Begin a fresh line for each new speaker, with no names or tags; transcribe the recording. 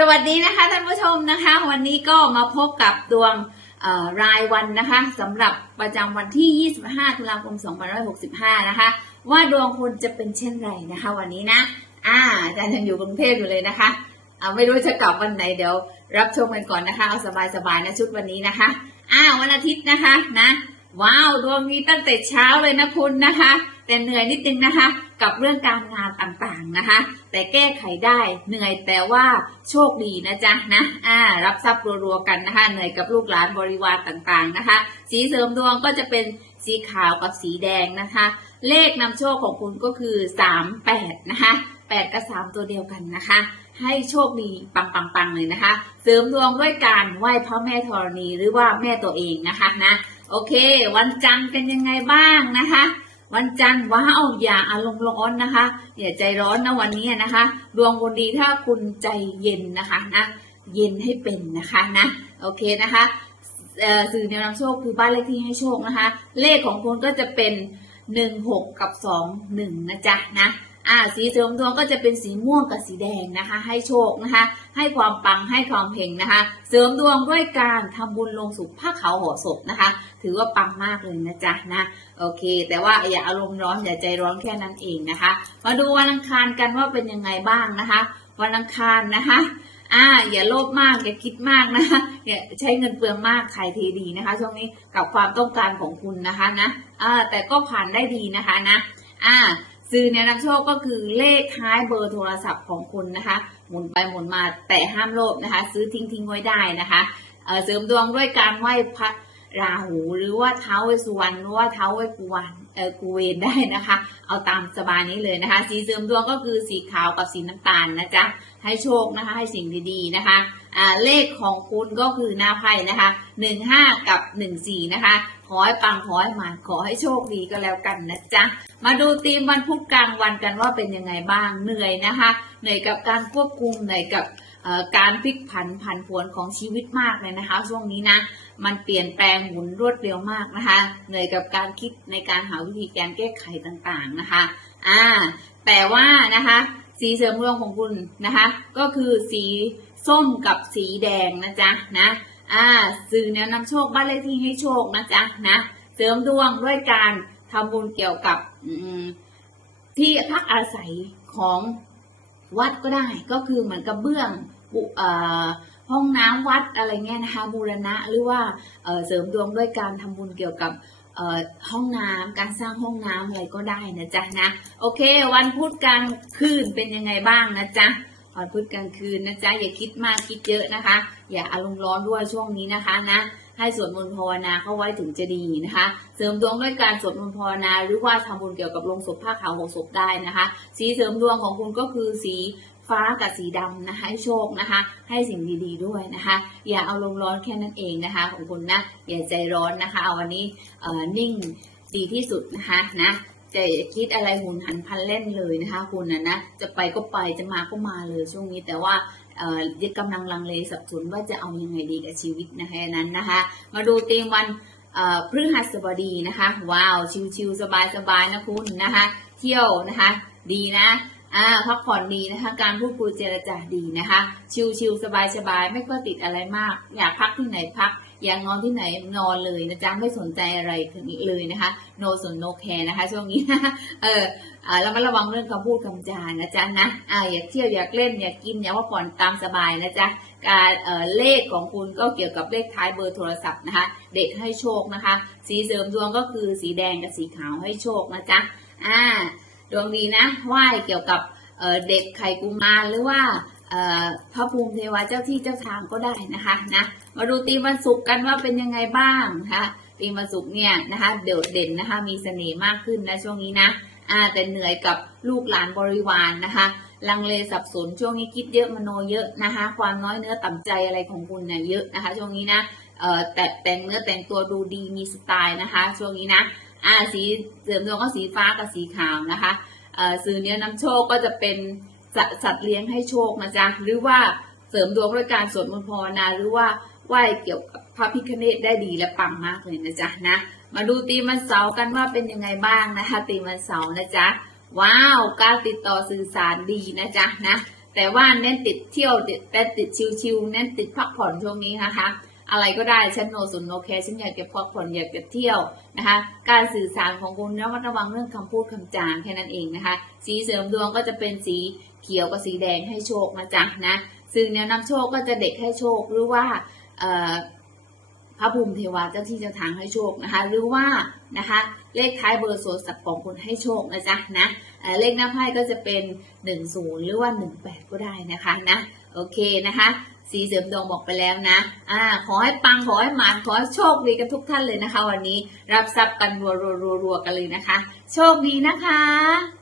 สวัสดีนะคะท่านผู้ชมนะคะ วันนี้ก็มาพบกับดวงรายวันนะคะสำหรับประจำวันที่ 25 ตุลาคม 2565 นะคะ ว่าดวงคุณจะเป็นเช่นไรนะคะ วันนี้นะอ่าอาจารย์ยังอยู่กรุงเทพอยู่เลยนะคะเอาไม่รู้จะกลับวันไหนเดี๋ยว รับชมกันก่อนนะคะ เอาสบายๆนะชุดวันนี้นะคะอ่าวันอาทิตย์นะคะนะ ว้าวดวงนี้ตั้งแต่เช้าเลยนะคุณนะคะ แต่เหนื่อยนิดนึงนะคะ กับเรื่องการงานต่างๆนะคะ แต่แก้ไขได้เหนื่อยแต่ว่าโชคดีนะจ๊ะนะอ่ารับทรัพย์รัวๆกันนะคะ เหนื่อยกับลูกหลานบริวารต่างๆนะคะ สีเสริมดวงก็จะเป็นสีขาวกับสีแดงนะคะ เลขนำโชคของคุณก็คือ3 8นะคะ8กับ3ตัวเดียวกันนะคะให้โชคดีปังๆๆเลยนะคะ เสริมดวงด้วยการไหว้พระแม่ธรณีหรือว่าแม่ตัวเองนะคะนะ โอเค วันจันทร์เป็นยังไงบ้างนะคะ วันจันทร์ว้าวอย่าอารมณ์ร้อนนะคะ อย่าใจร้อนนะวันนี้นะคะ ดวงคนดีถ้าคุณใจเย็นนะคะนะเย็นให้เป็นนะคะนะโอเคนะคะสื่อแนวนำโชคคือบ้านเลขที่ให้โชคนะคะ เลขของคุณก็จะเป็นหนึ่งหกกับสองหนึ่งนะจ๊ะนะ อ่าสีเสริมดวงก็จะเป็นสีม่วงกับสีแดงนะคะ ให้โชคนะคะ ให้ความปังให้ความเพ่งนะคะ เสริมดวงด้วยการทำบุญลงสู่ผ้าขาวห่อศพนะคะ ถือว่าปังมากเลยนะจ๊ะนะโอเค แต่ว่าอย่าอารมณ์ร้อนอย่าใจร้อนแค่นั้นเองนะคะ มาดูวันอังคารกันว่าเป็นยังไงบ้างนะคะ วันอังคารนะคะอ่าอย่าโลภมากอย่าคิดมากนะคะอย่าใช้เงินเปลืองมากขายทีดีนะคะ ช่วงนี้กับความต้องการของคุณนะคะนะอ่าแต่ก็ผ่านได้ดีนะคะนะอ่า สื่อแนวนำโชคก็คือเลขท้ายเบอร์โทรศัพท์ของคุณนะคะ หมุนไปหมุนมาแต่ห้ามโลภนะคะ ซื้อทิ้งทิ้งไว้ได้นะคะเเสริมดวงด้วยการไหว้พระราหูหรือว่าเท้าเวสุวรรณหรือว่าเท้าเวกุวันเออกูเวนได้นะคะ เอาตามสบายนี้เลยนะคะ สีเสริมดวงก็คือสีขาวกับสีน้ำตาลนะจ๊ะให้โชคนะคะ ให้สิ่งดีๆนะคะอ่าเลขของคุณก็คือหน้าไพ่นะคะหนึ่งห้ากับหนึ่งสี่นะคะ ขอให้ปังขอให้หมานขอให้โชคดีก็แล้วกันนะจ๊ะ มาดูธีมวันพุธกลางวันกันว่าเป็นยังไงบ้างเหนื่อยนะคะ เหนื่อยกับการควบคุมเหนื่อยกับการพลิกผันผันผวนของชีวิตมากเลยนะคะ ช่วงนี้นะมันเปลี่ยนแปลงหมุนรวดเร็วมากนะคะ เหนื่อยกับการคิดในการหาวิธีการแก้ไขต่างๆนะคะอ่าแต่ว่านะคะสีเสริมดวงของคุณนะคะ ก็คือสีส้มกับสีแดงนะจ๊ะนะ อ่าสื่อแนวนำโชคบ้านเลขที่ให้โชคนะจ๊ะนะเสริมดวงด้วยการทำบุญเกี่ยวกับที่พักอาศัยของวัดก็ได้ ก็คือเหมือนกับเบื้องห้องน้ำวัดอะไรเงี้ยนะคะบูรณะหรือว่าเสริมดวงด้วยการทำบุญเกี่ยวกับห้องน้ำการสร้างห้องน้ำอะไรก็ได้นะจ๊ะนะโอเค วันพุธกลางคืนเป็นยังไงบ้างนะจ๊ะ วันพุธกลางคืนนะจ๊ะอย่าคิดมากคิดเยอะนะคะ อย่าอารมณ์ร้อนด้วยช่วงนี้นะคะนะให้สวดมนต์ภาวนาเข้าไว้ถึงจะดีนะคะ เสริมดวงด้วยการสวดมนต์ภาวนา หรือว่าทำบุญเกี่ยวกับลงศพผ้าขาวหกศพได้นะคะ สีเสริมดวงของคุณก็คือสีฟ้ากับสีดำนะคะให้โชคนะคะ ให้สิ่งดีๆด้วยนะคะ อย่าเอาลมณ์ร้อนแค่นั้นเองนะคะ ของคุณนะอย่าใจร้อนนะคะเอาวันนี้เออนิ่งดีที่สุดนะคะนะ จะอย่าคิดอะไรหุนหันพลันเล่นเลยนะคะคุณนะนะจะไปก็ไปจะมาก็มาเลยช่วงนี้ แต่ว่าเอ่อกำลังลังเลสับสนว่าจะเอายังไงดีกับชีวิตนะคะนั้นนะคะ มาดูธีมวันพฤหัสบดีนะคะ ว้าว ชิวๆสบายๆนะคุณนะคะ เที่ยวนะคะ ดีนะอ่าพักผ่อนดีนะคะ การพูดคุยเจรจาดีนะคะ ชิวๆสบายๆไม่ก็ติดอะไรมาก อยากพักที่ไหนพัก อยากนอนที่ไหนนอนเลยนะจ๊ะไม่สนใจอะไรเลยนะคะ no สน no care นะคะ ช่วงนี้เออเรามาระวังเรื่องคำพูดคำจานะจ๊ะนะอ่าอยากเที่ยวอยากเล่นอยากกินอยากว่าผ่อนตามสบายนะจ๊ะการเเลขของคุณก็เกี่ยวกับเลขท้ายเบอร์โทรศัพท์นะคะ เด็กให้โชคนะคะ สีเสริมดวงก็คือสีแดงกับสีขาวให้โชคนะจ๊ะอ่าดวงดีนะไหว้เกี่ยวกับเเด็กไข่กุมารหรือว่า พระภูมิเทวาเจ้าที่เจ้าทางก็ได้นะคะนะมาดูตีมวันศุกร์กันว่าเป็นยังไงบ้างนะคะตีมวันศุกร์เนี่ยนะคะเด่เด่นนะคะมีเสน่ห์มากขึ้นนะช่วงนี้นะอ่าแต่เหนื่อยกับลูกหลานบริวารนนะคะลังเลสับสนช่วงนี้คิดเยอะมโนเยอะนะคะ ความน้อยเนื้อต่ำใจอะไรของคุณเนี่ยเยอะนะคะ ช่วงนี้นะเอ่อแต่แต่งเนื้อแต่งตัวดูดีมีสไตล์นะคะ ช่วงนี้นะอ่าสีเสริมดวงก็สีฟ้ากับสีขาวนะคะเอ่อสื่อเนี้ยนำโชคก็จะเป็น สัตว์สัตว์เลี้ยงให้โชคนะจ๊ะหรือว่าเสริมดวงด้วยการสวดมนต์ภาวนาหรือว่าไหว้เกี่ยวกับพระพิฆเนศได้ดีและปังมากเลยนะจ๊ะนะมาดูตีมันเสากันว่าเป็นยังไงบ้างนะคะตีมันเสานะจ๊ะว้าวการติดต่อสื่อสารดีนะจ๊ะนะแต่ว่าเน้นติดเที่ยวแต่ติดชิลๆเน้นติดพักผ่อนช่วงนี้นะคะ อะไรก็ได้ฉันโนสุนโนแคฉันอยากจะพักผ่อนอยากจะเที่ยวนะคะ การสื่อสารของคุณระมัดระวังเรื่องคำพูดคำจางแค่นั้นเองนะคะ สีเสริมดวงก็จะเป็นสี เขียวกับสีแดงให้โชคนะจ๊ะนะซึ่งแนวนำโชคก็จะเด็กให้โชคหรือว่าพระภูมิเทวาเจ้าที่เจ้าทางให้โชคนะคะ หรือว่านะคะ เลขท้ายเบอร์โทรศัพท์ของคุณให้โชคนะจ๊ะนะเเลขหน้าไพ่ก็จะเป็น 10 หรือว่า 18 ก็ได้นะคะนะโอเคนะคะ สีเสริมดวงบอกไปแล้วนะอ่าขอให้ปังขอให้หมานขอให้โชคดีกันทุกท่านเลยนะคะ วันนี้รับทรัพย์กันรัวๆๆกันเลยนะคะ โชคดีนะคะ